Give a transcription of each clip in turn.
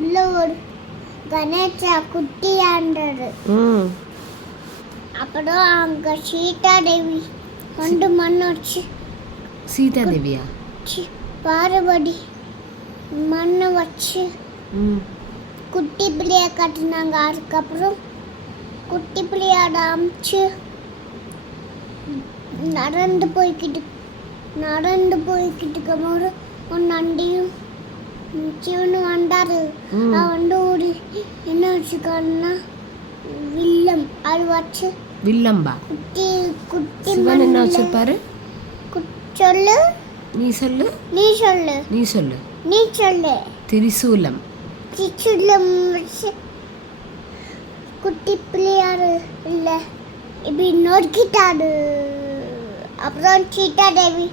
உள்ள ஒரு கணேசா குட்டியாண்டது. அப்புறம் அங்க சீதா தேவி கொண்டு மண் வச்சு. சீதா தேவியா? பார்வதி மண்ணை வச்சு குட்டி பிள்ளைய கட்டினாங்க. அதுக்கப்புறம் குட்டி பிள்ளையாட அமிச்சு நடந்து போய்கிட்டு இருக்கும்போது ஒரு நண்டியும் சிவனும் வந்தாரு. வந்து ஒரு என்ன வச்சுக்காருன்னா வில்லம். அது வச்சு வில்லம்பா குட்டி குட்டி சிவன் என்ன வச்சிருப்பாரு? சொல்லு. நீ சொல்லு. நீ சொல்லு. நீ சொல்லு. நீ சொல்லு. திரிசூலம். திரிசூலம் வச்சு குட்டி பிள்ளையாரு இல்ல இப்படி நொறுக்கிட்டாரு. அப்புறம் சீதா தேவி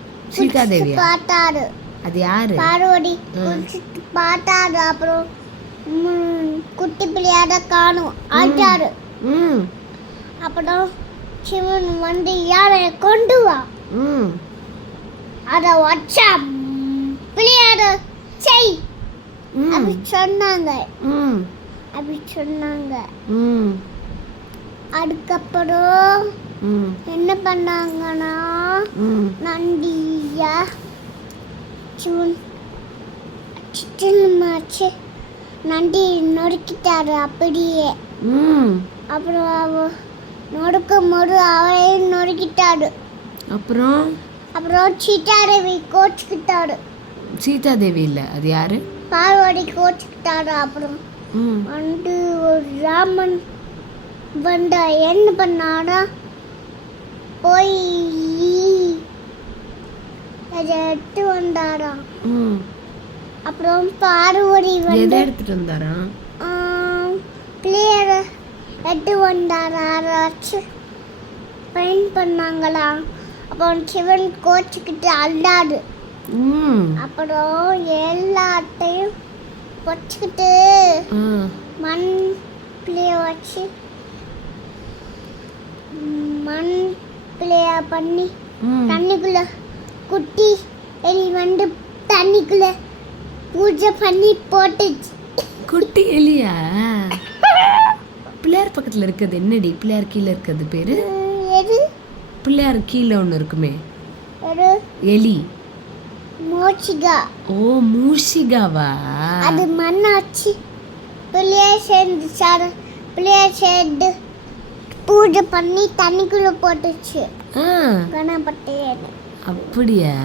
பார்த்தாரு. அது யாரு? பார்வதி பார்த்தாரு. அப்புறம் குட்டி பிள்ளையார காணும் ஆட்டாரு. அப்புறம் சிவன் வந்து யாரை கொண்டு வா அத வச்சா பிள்ளையார செய் அப்படி சொன்னாங்க. அதுக்கப்புறம் என்ன பண்ணாங்கன்னா நண்டியா சின்னமாச்சு நண்டி நொறுக்கிட்டாரு அப்படியே. அப்புறம் அவ நொறுக்கும் போது அவரையும் நொறுக்கிட்டாரு. அப்புறம் சீதா தேவி கோச்சுக்கிட்டாரு. சீதா தேவி இல்ல, அது யாரு? பார்வதி கோச்சுக்கிட்டாரு. அப்புறம் வந்து ஒரு ராமன் வந்து என்ன பண்ணாரா போய் அதை எடுத்து வந்தாராம். அப்புறம் பார்வதி வந்து எடுத்துட்டு வந்தாரா? பிள்ளையர எடுத்து வந்தாரா. வச்சு பெயின் பண்ணாங்களாம். அப்புறம் சிவன் கோச்சுக்கிட்டு அல்லாடு. அப்புறம் எல்லாத்தையும் வச்சுக்கிட்டு மண் பிள்ளைய வச்சு மண் பிள்ளைய பண்ணி தண்ணிக்குள்ள குட்டி எலி வந்து தண்ணிக்குள்ள பூஜை பண்ணி போட்டுச்சு. குட்டி எலியா? பிள்ளையார் பக்கத்துல இருக்கிறது என்னடி? பிள்ளையார் கீழே இருக்கிறது பேரு எது? பிள்ளையார் கீழே ஒண்ணு இருக்குமே எலி. மூஷிகா. ஓ மூஷிகாவா? அது மண்ணாச்சு. பிள்ளையார் சேர்ந்து பூஜை பண்ணி தண்ணிக்குள்ள போட்டுச்சு கணபதி. அப்படியா?